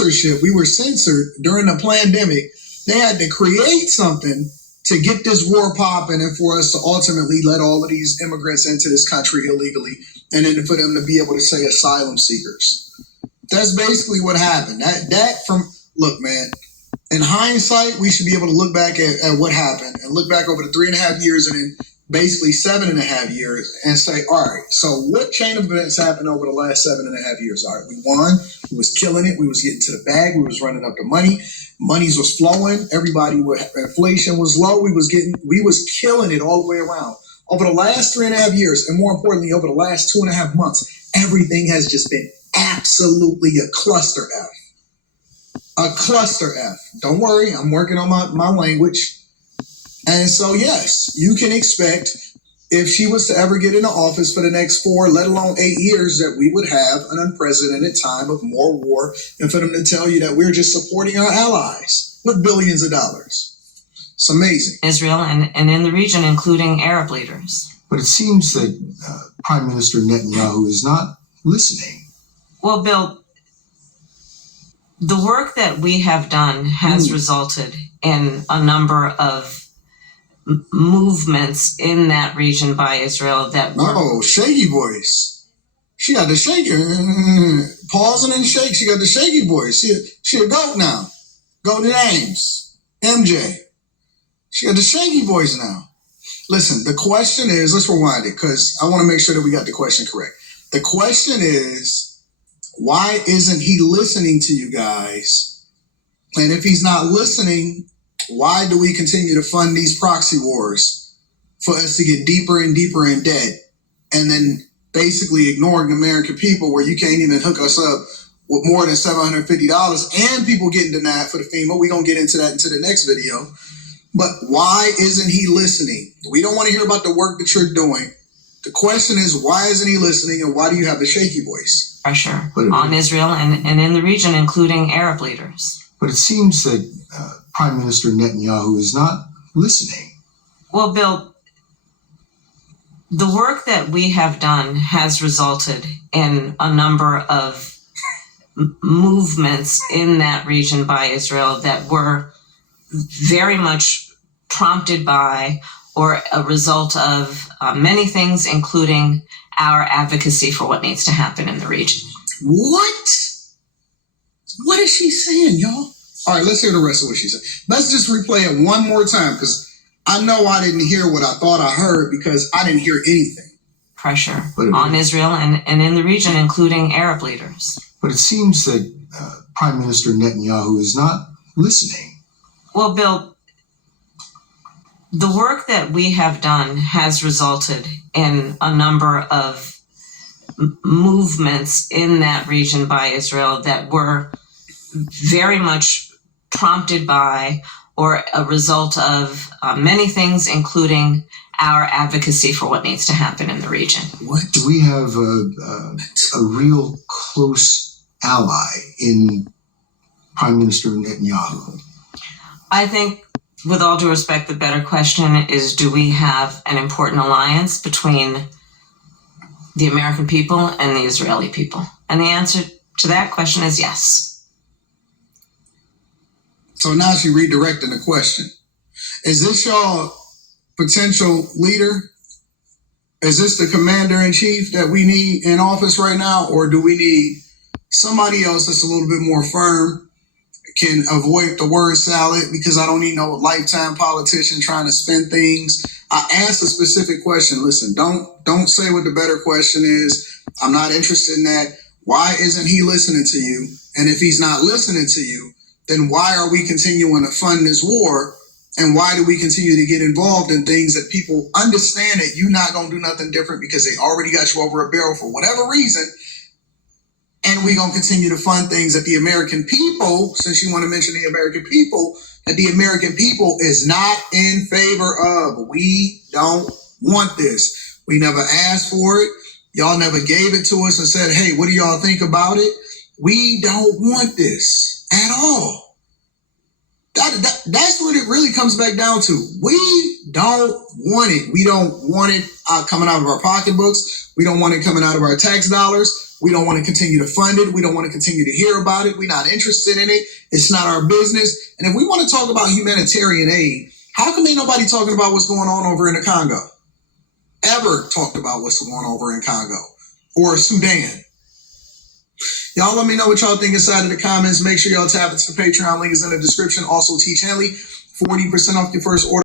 censorship. We were censored during the pandemic. They had to create something to get this war popping and for us to ultimately let all of these immigrants into this country illegally, and then for them to be able to say asylum seekers. That's basically what happened. Look, man, in hindsight, we should be able to look back at what happened and look back over the 3.5 years and then basically 7.5 years and say, all right, so what chain of events happened over the last 7.5 years? All right, we won. We was killing it. We was getting to the bag. We was running up the money. Monies was flowing. Inflation was low. We was killing it all the way around. Over the last 3.5 years, and more importantly, over the last 2.5 months, everything has just been absolutely a cluster F. A cluster F. Don't worry, I'm working on my language. And so, yes, you can expect if she was to ever get into office for the next 4, let alone 8 years, that we would have an unprecedented time of more war, and for them to tell you that we're just supporting our allies with billions of dollars. It's amazing. Israel and in the region, including Arab leaders. But it seems that Prime Minister Netanyahu is not listening. Well, Bill, the work that we have done has resulted in a number of movements in that region by Israel that were... Oh, shaky voice. She got the shaky, pausing and shake. She got the shaky voice. She a goat now. Golden Ames, MJ. She got the shaky voice now. Listen, the question is, let's rewind it because I want to make sure that we got the question correct. The question is, why isn't he listening to you guys? And if he's not listening, why do we continue to fund these proxy wars for us to get deeper and deeper in debt and then basically ignoring the American people where you can't even hook us up with more than $750 and people getting denied for the FEMA? We're going to get into that into the next video. But why isn't he listening? We don't want to hear about the work that you're doing. The question is, why isn't he listening, and why do you have the shaky voice? Pressure on Israel and in the region, including Arab leaders. But it seems that Prime Minister Netanyahu is not listening. Well, Bill, the work that we have done has resulted in a number of movements in that region by Israel that were very much prompted by or a result of many things, including our advocacy for what needs to happen in the region. What? What is she saying, y'all? All right, let's hear the rest of what she said. Let's just replay it one more time because I know I didn't hear what I thought I heard because I didn't hear anything. Pressure on Israel and in the region, including Arab leaders. But it seems that Prime Minister Netanyahu is not listening. Well, Bill, the work that we have done has resulted in a number of movements in that region by Israel that were very much prompted by or a result of many things, including our advocacy for what needs to happen in the region. What? Do we have a real close ally in Prime Minister Netanyahu? I think, with all due respect, the better question is, do we have an important alliance between the American people and the Israeli people? And the answer to that question is yes. So now she redirecting the question. Is this your potential leader? Is this the commander-in-chief that we need in office right now? Or do we need somebody else that's a little bit more firm, can avoid the word salad because I don't need no lifetime politician trying to spin things? I asked a specific question. Listen, don't say what the better question is. I'm not interested in that. Why isn't he listening to you? And if he's not listening to you, then why are we continuing to fund this war? And why do we continue to get involved in things that people understand that you're not going to do nothing different because they already got you over a barrel for whatever reason? And we're going to continue to fund things that the American people, since you want to mention the American people, that the American people is not in favor of. We don't want this. We never asked for it. Y'all never gave it to us and said, hey, what do y'all think about it? We don't want this at all. That's what it really comes back down to. We don't want it. We don't want it coming out of our pocketbooks. We don't want it coming out of our tax dollars. We don't want to continue to fund it. We don't want to continue to hear about it. We're not interested in it. It's not our business. And if we want to talk about humanitarian aid, how come ain't nobody talking about what's going on over in the Congo? Ever talked about what's going on over in Congo or Sudan? Y'all let me know what y'all think inside of the comments. Make sure y'all tap into the Patreon. Link is in the description. Also, Teach Henley, 40% off your first order.